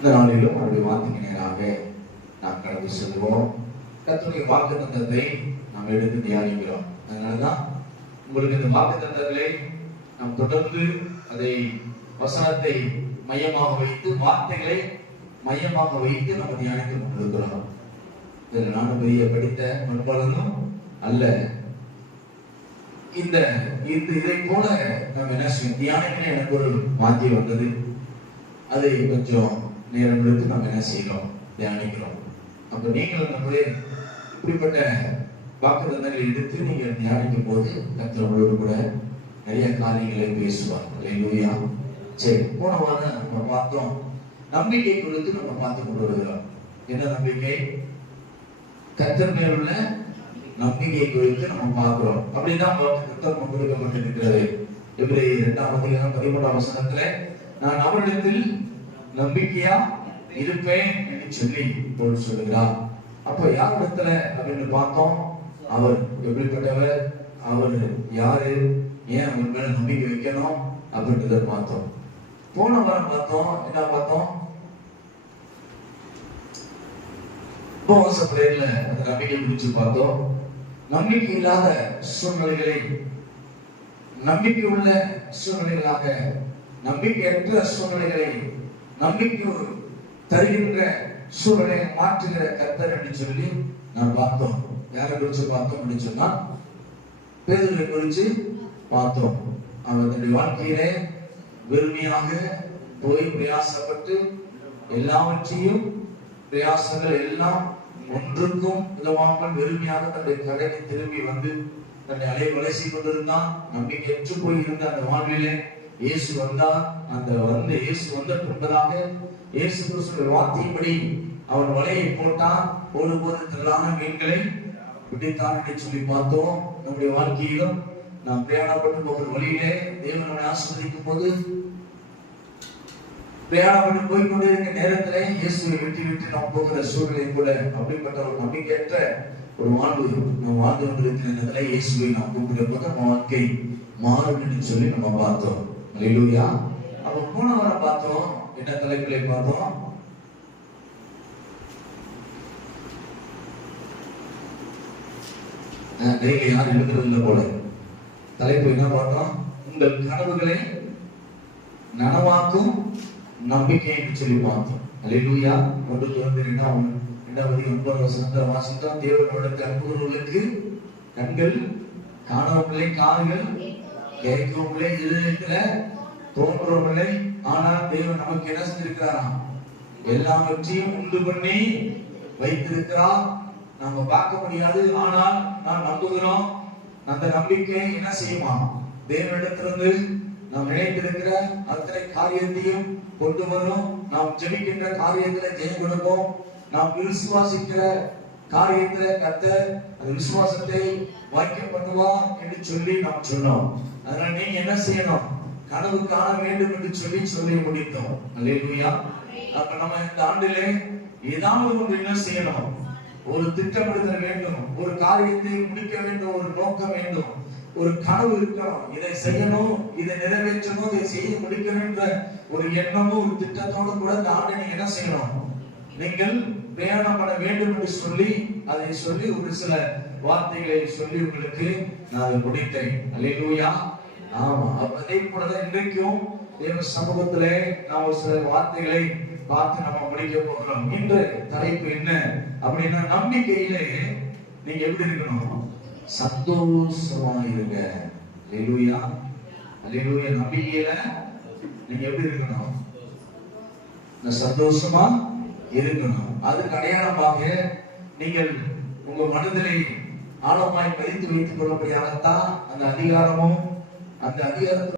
இந்த நாளிலும் அவருடைய வார்த்தைக்கு நேராக நாம் கடந்து செல்வோம். கர்த்தருடைய வாக்குத்தத்தத்தை நாம் எடுத்து தியானிக்கிறோம். அதனாலதான் உங்களுக்கு இந்த வாக்குத்தத்தங்களை நாம் தொடர்ந்து அதை வசனத்தை மையமாக வைத்து வார்த்தைகளை மையமாக வைத்து நம்ம தியானித்துக் கொண்டிருக்கிறோம். இதில் நானும் பெரிய படித்த மண்பாளனும் அல்ல. இதை போல நம்ம என்ன செய்யும், தியானிக்க எனக்கு ஒரு மாற்றி வந்தது. அதை கொஞ்சம் நேரம் எடுத்து நம்ம என்ன செய்யறோம், தியானிக்கிறோம். அப்ப நீங்கள் நம்மளே இப்படிப்பட்ட வாக்குத்தத்தங்களை எடுத்து நீங்கள் தியானிக்கும் போது கர்த்தரோடு கூட நிறைய காரியங்களை பேசுவார். அல்லேலூயா. சரி, போன வாரம் நம்ம பார்த்தோம், நம்பிக்கை குறித்து நம்ம பார்த்து கொண்டு வருகிறோம். என்ன நம்பிக்கை? கர்த்தர் மேல் உள்ள நம்பிக்கை குறித்து நம்ம பார்க்கிறோம். அப்படிதான் வாக்குத்தத்தம் கொடுக்கப்பட்டிருக்கிறது. எபிரேயர் 2:13 நான் அவரிடத்தில் நம்பிக்கையா இருப்பேன் என்று சொல்லி போல் சொல்லுகிறார். அப்ப யாரிடத்துல அப்படின்னு பார்த்தோம், அவர் எப்படிப்பட்டவர், அவர் யாரு, ஏன் அவர் மேல நம்பிக்கை வைக்கணும் அப்படின்றத பார்த்தோம். போன வாரம் பார்த்தோம், என்ன பார்த்தோம்? உபவாச பிரேயர்ல அந்த நம்பிக்கை குறித்து பார்த்தோம். நம்பிக்கை இல்லாத சூழ்நிலைகளை நம்பிக்கை உள்ள சூழ்நிலைகளாக, நம்பிக்கையற்ற சூழ்நிலைகளை நம்பிக்கை தருகின்ற சூழ்நிலையை மாற்றுகிற கர்த்தர் என்று சொல்லி நான் பார்த்தோம். யாரை குறித்து பார்த்தோம் அப்படின்னு சொன்னா, பேதுருவை குறித்து பார்த்தோம். அவர் தன்னுடைய வாழ்க்கையிலே வெறுமையாக போய் பிரயாசப்பட்டு எல்லாவற்றையும் பிரயாசங்கள் எல்லாம் ஒன்றுக்கும் உதவாமல் வெறுமையாக தன்னுடைய கடைக்கு திரும்பி வந்து தன்னை வளைசி கொண்டிருந்தான். நம்பிக்கையற்று போயிருந்த அந்த வாழ்விலே இயேசு வந்தார். இயேசு வந்த பின்பதாக இயேசு கிறிஸ்துவின் வார்த்தையின்படி அவன் வலையை போட்டான். போது திரளான மீன்களை விட்டுத்தான் என்று சொல்லி பார்த்தோம். நம்முடைய வாழ்க்கையிலும் நாம் பிரயாணப்பட்டு போகிற வழியிலே தேவன் நம்மை ஆசீர்வதிக்கும் போது, பிரயாணப்பட்டு போய்கொண்டிருக்கிற நேரத்திலே இயேசுவை விட்டு நாம் போகிற சூழ்நிலை கூட அப்படிப்பட்ட ஒரு நம்பிக்கையற்ற ஒரு வாழ்வு நாம் வாழ்ந்து கொண்டிருக்கிற நேரத்திலே இயேசுவை நாம் கூப்பிடுற போது நம்ம வாழ்க்கை மாறும் என்று சொல்லி நம்ம பார்த்தோம். அல்லேலூயா. அப்ப போன வாரம் பார்த்தோம், என்ன தலைப்பிலே பார்த்தோம்? யார் எழுதுறதில்லை போல. தலைப்பு என்ன பார்த்தோம்? உங்கள் கனவுகளை நனவாக்கும் நம்பிக்கை என்று சொல்லி பார்த்தோம். அல்லேலூயா. 1:2 வாசித்தோம். தேவனோடு அன்புள்ளவர்களுக்கு கண்கள் காணவில்லை, காதுகள் கேட்கவில்லை, இருதயத்துல தோன்றவில்லை. ஆனால் தேவன் நமக்கு என்ன செஞ்சிருக்கிறாராம்? எல்லாவற்றையும் உண்டு பண்ணி வைத்திருக்கிறார். நம்ம பார்க்க முடியாது, ஆனால் நாம் நம்புகிறோம். அந்த நம்பிக்கை என்ன செய்யுமா? தேவனிடத்திலிருந்து நாம் நினைத்திருக்கிற அத்தனை காரியத்தையும் கொண்டு வரும். நாம் ஜெபிக்கின்ற காரியங்களை ஜெயம் கொடுப்போம். நாம் விசுவாசிக்கிற காரியத்துல கர்த்தர் அந்த விசுவாசத்தை வாய்க்க பண்ணுவார் என்று சொல்லி நாம் சொன்னோம். அதனால நீங்க என்ன செய்யணும்? கனவு காண வேண்டும் என்று சொல்லி முடித்தோம். அல்லேலூயா. அப்ப நம்ம இந்த ஆண்டிலே ஏதாவது ஒன்று என்ன செய்யணும்? ஒரு திட்டமிடுதல் வேண்டும், ஒரு காரியத்தை முடிக்க வேண்டும், ஒரு நோக்கம் வேண்டும், ஒரு கனவு இருக்கணும். இதை செய்யணும், இதை நிறைவேற்றணும், இதை செய்ய முடிக்கணும் என்ற ஒரு எண்ணமும் ஒரு திட்டத்தோடு கூட இந்த ஆண்டை நீங்க என்ன செய்யணும்? நீங்கள் பிரயாணம் பண்ண வேண்டும் என்று அதை சொல்லி ஒரு சில வார்த்தைகளை சொல்லி உங்களுக்கு நான் முடித்தேன். அல்லேலூயா. ஆமா. அதே போலதான் இன்றைக்கும் தேவ சமூகத்திலே நாம் ஒரு சில வார்த்தைகளை பார்த்து நம்ம முடிக்க போகிறோம். இன்று தலைப்பு என்ன அப்படின்னா, நம்பிக்கையிலே நீங்க எப்படி இருக்கணும்? சந்தோஷமா இருங்க. அல்லேலூயா. அல்லேலூயா. நம்பிக்கையில நீங்க எப்படி இருக்கணும்? சந்தோஷமா இருக்கணும். அதுக்கு அடையாளமாக நீங்கள் உங்க மனதிலே ஆழமாய் பதித்து வைத்துக் கொள்ளும்படியாகத்தான் அந்த அதிகாரமும் அந்த அதிகாரத்தை